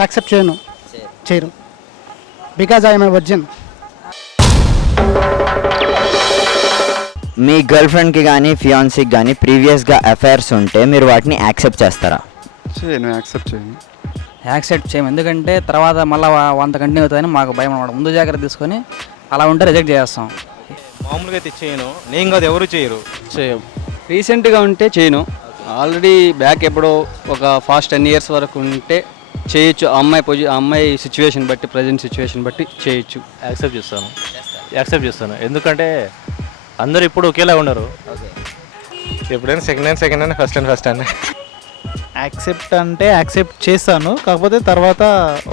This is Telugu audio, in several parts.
యాక్సెప్ట్ చేయరు because I'm a virgin. Me girl ఫ్రెండ్కి కానీ ఫియాన్సీకి కానీ ప్రీవియస్గా అఫైర్స్ ఉంటే మీరు వాటిని యాక్సెప్ట్ చేస్తారా? యాక్సెప్ట్ చేయము, ఎందుకంటే తర్వాత మళ్ళీ 100 కంటిన్యూ అవుతుందని మాకు భయం అనమాట. ముందు జాగ్రత్త తీసుకొని అలా ఉంటే రిజెక్ట్ చేస్తాం. మామూలుగా అయితే చేయను, నేను కాదు ఎవరు చేయరు. రీసెంట్గా ఉంటే చేయను, ఆల్రెడీ బ్యాక్ ఎప్పుడో ఒక ఫాస్ట్ 10 years వరకు ఉంటే చేయొచ్చు. అమ్మాయి సిచ్యువేషన్ బట్టి, ప్రజెంట్ సిచ్యువేషన్ బట్టి చేయొచ్చు. యాక్సెప్ట్ చేస్తాను ఎందుకంటే అందరూ ఇప్పుడు ఒకేలా ఉండరు. ఎప్పుడైనా second hand first hand. Accept అంటే యాక్సెప్ట్ చేస్తాను, కాకపోతే తర్వాత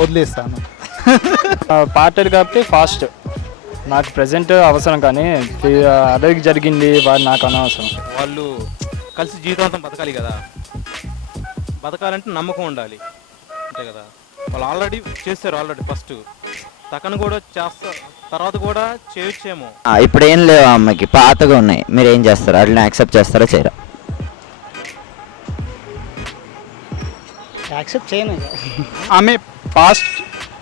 వదిలేస్తాను. పార్ట్నర్ కాబట్టి ఫాస్ట్ నాకు ప్రజెంట్ అవసరం, కానీ అదరికి జరిగింది వాడు నాకు అనవసరం. వాళ్ళు కలిసి జీవితాంతం బతకాలి కదా, బతకాలంటే నమ్మకం ఉండాలి అంతే కదా. వాళ్ళు ఆల్రెడీ చేస్తారు, ఫస్ట్ తకను కూడా చేస్తారు, తర్వాత కూడా చేయొచ్చేమో. ఇప్పుడు ఏం లేవు అమ్మాయికి, పాతగా ఉన్నాయి, మీరు ఏం చేస్తారు? అట్లా యాక్సెప్ట్ చేస్తారా చేయరా? యాక్సెప్ట్ చేయను. ఆమె పాస్ట్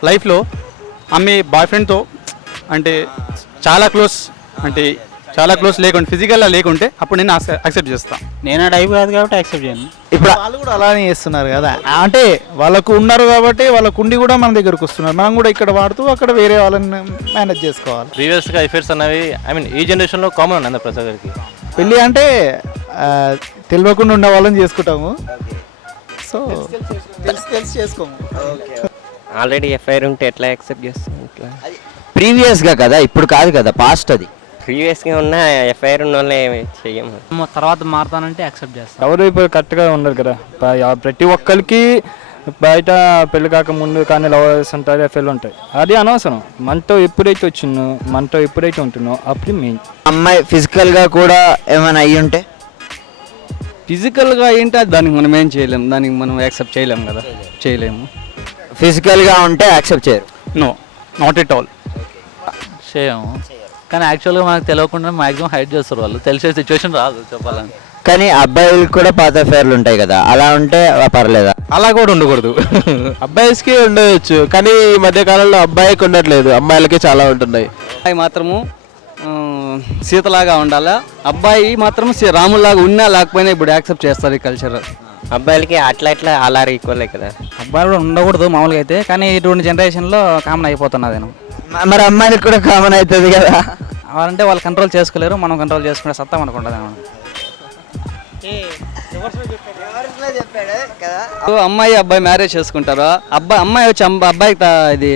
లైఫ్లో ఆమె బాయ్ ఫ్రెండ్తో అంటే చాలా క్లోజ్ లేకుంటే, ఫిజికల్గా లేకుంటే అప్పుడు నేను యాక్సెప్ట్ చేస్తాను. నేను టైప్ కాదు కాబట్టి యాక్సెప్ట్ చేయను. ఇప్పుడు వాళ్ళు కూడా అలానే చేస్తున్నారు కదా, అంటే వాళ్ళకు ఉన్నారు కాబట్టి వాళ్ళకు ఉండి కూడా మన దగ్గరకు వస్తున్నారు. మనం కూడా ఇక్కడ వాడుతూ అక్కడ వేరే వాళ్ళని మేనేజ్ చేసుకోవాలి. ప్రీవియస్గా అఫైర్స్ అనేవి ఈ జనరేషన్లో కామన్ అండి అందరు ప్రతి ఒక్కరికి. పెళ్ళి అంటే తెలియకుండా ఉన్న వాళ్ళని చేసుకుంటాము, సో తెలిసి చేసుకోము. ఆల్రెడీ ఎఫ్ఐఆర్ ఉంటే ఎట్లా యాక్సెప్ట్ చేస్తాం? ఇట్లా ప్రీవియస్గా కదా, ఇప్పుడు కాదు కదా, పాస్ట్ అది. ప్రీవియస్గా ఉన్న ఎఫ్ఐఆర్ ఉన్న వాళ్ళే చెయ్యము. తర్వాత మారుతానంటే యాక్సెప్ట్ చేస్తాం. ఎవరు ఇప్పుడు కరెక్ట్గా ఉండరు కదా, ప్రతి ఒక్కరికి బయట పెళ్ళి కాక ముందు కానీ లవర్స్ ఉంటారు, ఎఫ్ఐఆర్లు ఉంటాయి. అది అనవసరం. మనతో ఎప్పుడైతే వచ్చిందో, మనతో ఎప్పుడైతే ఉంటున్నో అప్పుడు మెయిన్. అమ్మాయి ఫిజికల్గా కూడా ఏమైనా అయ్యి ఉంటే? ఫిజికల్గా ఏంటి దానికి మనం ఏం చేయలేము, దానికి మనం యాక్సెప్ట్ చేయలేము కదా, చేయలేము. ఫిజికల్గా ఉంటే యాక్సెప్ట్ చేయరు? No, not at all. చేయము, కానీ యాక్చువల్గా మనకు తెలియకుండా మ్యాక్సిమం హైడ్ చేస్తారు వాళ్ళు, తెలిసే సిచ్యువేషన్ రాదు చెప్పాలని. కానీ అబ్బాయిలకు కూడా పాత అఫైర్లు ఉంటాయి కదా, అలా ఉంటే పర్లేదా? అలా కూడా ఉండకూడదు. అబ్బాయిస్కి ఉండవచ్చు, కానీ ఈ మధ్య కాలంలో అబ్బాయికి ఉండట్లేదు, అమ్మాయిలకి చాలా ఉంటున్నాయి. అబ్బాయి మాత్రము సీతలాగా ఉండాలా, అబ్బాయి మాత్రం రాములాగా ఉన్నా లేకపోయినా ఇప్పుడు యాక్సెప్ట్ చేస్తారు ఈ కల్చర్. అబ్బాయిలకి అట్లా అలా ఈక్వలే కదా. అబ్బాయిలు కూడా ఉండకూడదు మామూలుగా అయితే, కానీ ఇటువంటి జనరేషన్లో కామన్ అయిపోతున్నది. మరి అమ్మాయిలకు కూడా కామన్ అవుతుంది కదా. వాళ్ళంటే వాళ్ళు కంట్రోల్ చేసుకోలేరు, మనం కంట్రోల్ చేసుకునే సత్తా మనకు ఉండదు. అమ్మాయి అబ్బాయి మ్యారేజ్ చేసుకుంటారు, అమ్మాయి వచ్చి అబ్బాయికి ఇది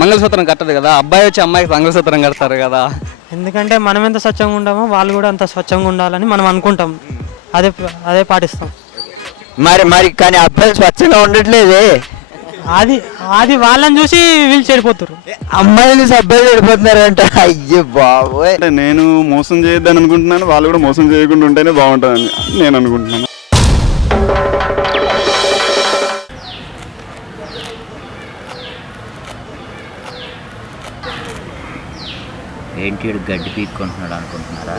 మంగళసూత్రం కట్టదు కదా, అబ్బాయి వచ్చి అమ్మాయికి మంగళసూత్రం కడతారు కదా. ఎందుకంటే మనం ఎంత స్వచ్ఛంగా ఉంటామో వాళ్ళు కూడా అంత స్వచ్ఛంగా ఉండాలని మనం అనుకుంటాం, అదే పాటిస్తాం. మరి కానీ అబ్బాయిలు స్వచ్ఛంగా ఉండట్లేదే. అది వాళ్ళని చూసి వీళ్ళు చెడిపోతారు. అమ్మాయిలు అబ్బాయిలు చెడిపోతున్నారు అంట. అయ్యో బాబోయ్. అంటే నేను మోసం చేయొద్దని అనుకుంటున్నాను, వాళ్ళు కూడా మోసం చేయకుండా ఉంటేనే బాగుంటుందని నేను అనుకుంటున్నాను. ఏంటి గడ్డి పీక్కుంటున్నాడు అనుకుంటున్నారా?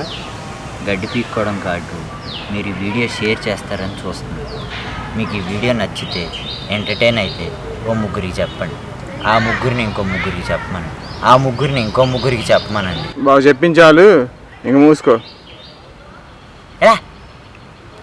గడ్డి పీక్కోవడం కాదు, మీరు ఈ వీడియో షేర్ చేస్తారని చూస్తున్నారు. మీకు ఈ వీడియో నచ్చితే, ఎంటర్టైన్ అయితే ఓ ముగ్గురికి చెప్పండి, ఆ ముగ్గురిని ఇంకో ముగ్గురికి చెప్పమనండి, ఆ ముగ్గురిని ఇంకో ముగ్గురికి చెప్పమనండి. బాగా చెప్పించాలు, ఇంక మూసుకో.